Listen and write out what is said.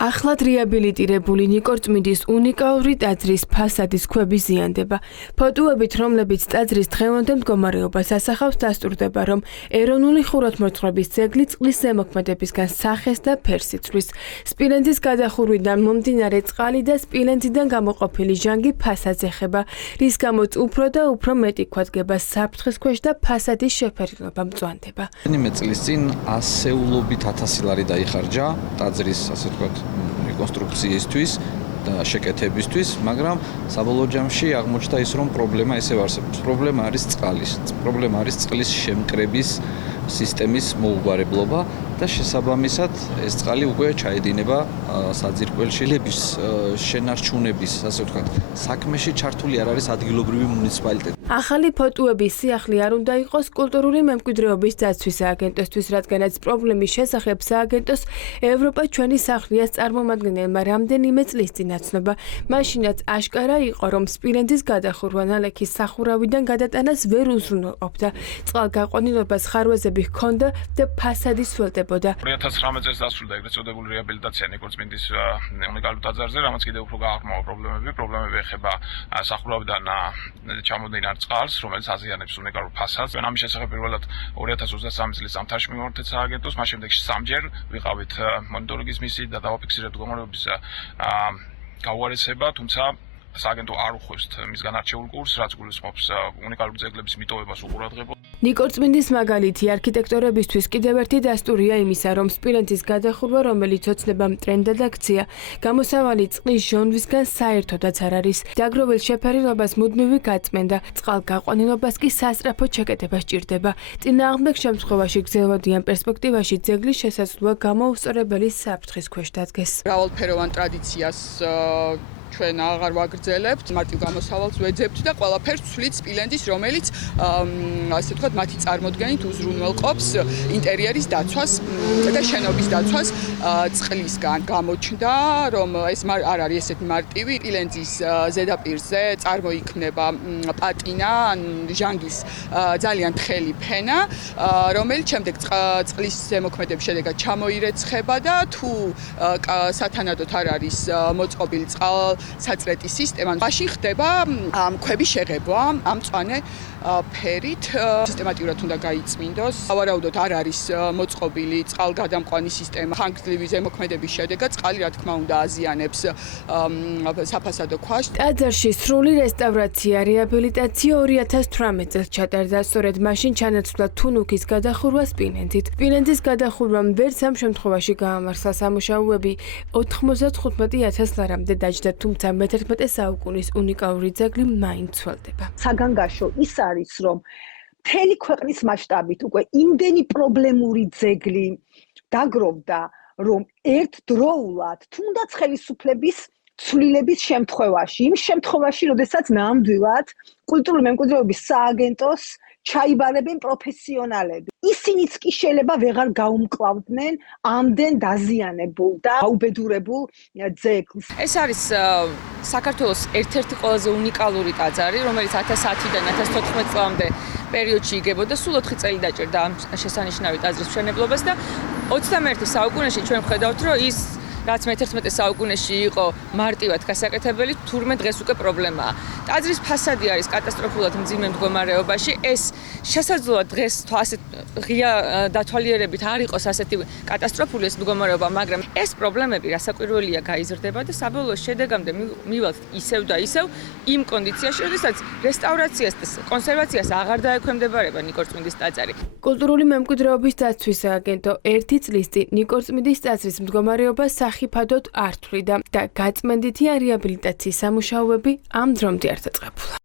ახლად რეაბილიტირებული ნიკორწმინდის უნიკალური ტაძრის ფასადის ქვები ზიანდება. ფოტოებით, რომლებიც ტაძრის დღევანდელ მდგომარეობას ასახავს, დასტურდება, რომ ეროვნული ხუროთმოძღვრების ძეგლი წყლის ზემოქმედებისგან სახეს და ფერს იცვლის. სპილენძის გადახურვიდან მომდინარე წყალი და სპილენძიდან გამოყოფილი ჟანგი ფასადს ეხება, რის გამოც უფრო და უფრო მეტი ქვადგება საფრთხის ქვეშ და ფასადის შეფერილობა მწვანდება. Ნიმე წლის წინ ასეულობით 1000 ლარი დაიხარჯა ტაძრის, ასე ვთქვათ, რეკონსტრუქციისთვის და შეკეთებისთვის, მაგრამ საბოლოო ჯამში აღმოჩნდა ის, რომ პრობლემა ისევ არსებობს. პრობლემა არის წყალის, პრობლემა არის წყლის შემკრების სისტემის მოუგვარებლობა და შესაბამისად ეს წყალი უკვე ჩაედინება საძირკველში. შენარჩუნების, ასე ვთქვათ, საქმეში ჩართული არ არის ადგილობრივი მუნიციპალიტეტი. ახალი ფოტოების სიახლე არ უნდა იყოს კულტურული მემკვიდრეობის დაცვის სააგენტოსთვის, რადგანაც პრობლემის შესახებ სააგენტოს ევროპა ჩვენი სახლიას წარმომადგენელმა რამდენიმე წლის წინ აცნობა. მაშინაც აშკარა იყო, რომ სპილენძის გადახურვა ნალექის სახურავიდან გადატანას ვერ უზრუნველყოფდა. წყალგაყვანილობას ხარვეზები ჰქონდა და ფასადი სველდებოდა. 2019 წელს დასრულდა ეგრეთ წოდებული რეაბილიტაცია ნიკორწმინდის უნიკალურ ტაძარზე, რამაც კიდევ უფრო გააღრმავა პრობლემები. პრობლემები ეხება სახურავიდან ჩამომდინარე წყალს, რომელიც აზიანებს უნიკალურ ფასადს. ამის შესახებ პირველად 2023 წლის ზამთარში მივმართეთ სააგენტოს, მას შემდეგში სამჯერ ვიყავით მონიტორინგის მისიით და დავაფიქსირეთ მდგომარეობის გაუარესება, თუმცა სააგენტო არ უხვევს მისგან არჩეულ კურსს, რაც გულისხმობს უნიკალური ძეგლების მიტოვებას უყურადღებო. ნიკორწმინდის მაგალითი არქიტექტორებისთვის კიდევ ერთი დასტურია იმისა, რომ სპილენძის გადახურვა, რომელიც ოცნებამ ტრენდად აქცია, გამოსავალი წყლის ჟონვისგან საერთოდაც არ არის. დაგროვილ შეფერილობას მუდმივი გაწმენდა, წყალგაყვანილობას კი სასწრაფოდ შეკეთება სჭირდება. წინააღმდეგ შემთხვევაში გრძელვადიან პერსპექტივაში ძეგლის შესაძლოა გამოუსწორებელი საფრთხის ქვეშ დადგეს. მრავალფეროვან ტრადიციას ჩვენ აღარ ვაგრძელებთ, მარტივ გამოსავალს ვეძებთ და ყველაფერს ვცვლით სპილენძის, რომელიც ასე ვთქვათ, მათი წარმოდგენით უზრუნველყოფს ინტერიერის დაცვას და შენობის დაცვას წყლისგან. გამოჩნდა, რომ ეს არ არის ესეთი მარტივი სპილენძის ზედაპირზე წარმოიქმნება პატინა, ჟანგის ძალიან თხელი ფენა, რომელიც შემდეგ წყლის ზემოქმედების შედეგად ჩამოირეცხება და თუ სათანადოდ არ არის მოწყობილი საწრეტის სისტემა, მაშინ ხდება ამ ქვების შეღებვა ამ მწვანე ფერით. სისტემატურად უნდა გაიწმინდოს. სავარაუდოდ არ არის მოწყობილი წყალგადამყვანი სისტემა. ხანგრძლივი ზემოქმედების შედეგად წყალი, რა თქმა უნდა, აზიანებს საფასადო ქვას. ტაძარში სრული რესტავრაცია, რეაბილიტაცია 2018 წელს ჩატარდა. სწორედ მაშინ ჩანაცვლა თუნუქის გადახურვა სპილენძით. სპილენძის გადახურვამ ვერც ამ შემთხვევაში გაამარხა სამუშაოები 95,000 ლარამდე დაჯდა, თუმცა მე-11 საუკუნის უნიკალური ძეგლი მაინც ცველდება. საგანგაშო ის არის, რომ მთელი ქვეყნის მასშტაბით უკვე იმდენი პრობლემური ძეგლი დაგროვდა, რომ ერთდროულად თუნდაც ხელისუფლების ცვლილების შემთხვევაში, იმ შემთხვევაში, როდესაც ნამდვილად კულტურული მემკვიდრეობის სააგენტოს ჩაიბარებენ პროფესიონალები. ისინიც კი შეიძლება ვეღარ გაუმკლავდნენ ამდენ დაზიანებულ და აუბედურებულ ძეგლს. ეს არის საქართველოს ერთ-ერთი ყველაზე უნიკალური ტაძარი, რომელიც 1010-დან 1014 წლამდე პერიოდში იგებოდა. სულ 4 წელი დაჭირდა ამ შესანიშნავი ტაძრის მშენებლობას და 21 საუკუნეში ჩვენ ვხედავთ, რომ ის რაც მე-11 საუკუნეში იყო მარტივად გასაკეთებელი, თურმე დღეს უკვე პრობლემაა. ტაძრის ფასადი არის კატასტროფულად მძიმე მდგომარეობაში. ეს შესაძლოა დღეს ასეთ ღია დათვალიერებით არ იყოს ასეთი კატასტროფული ეს მდგომარეობა, მაგრამ ეს პრობლემები რასაკვირველია გაიზრდება და საბოლოო შედეგამდე მივალთ ისევ და ისევ იმ კონდიციაში, როდესაც რესტავრაციას და კონსერვაციას აღარ დაექვემდებარება ნიკორწმინდის ტაძარი. კულტურული მემკვიდრეობის დაცვის სააგენტო 1 წლის წინ ნიკორწმინდის ტაძრის მდგომარეობას სახიფათოდ არ თვლიდა და გაწმენდითი რეაბილიტაციის სამუშაოები ამ დრომდე არ დაწყებულა.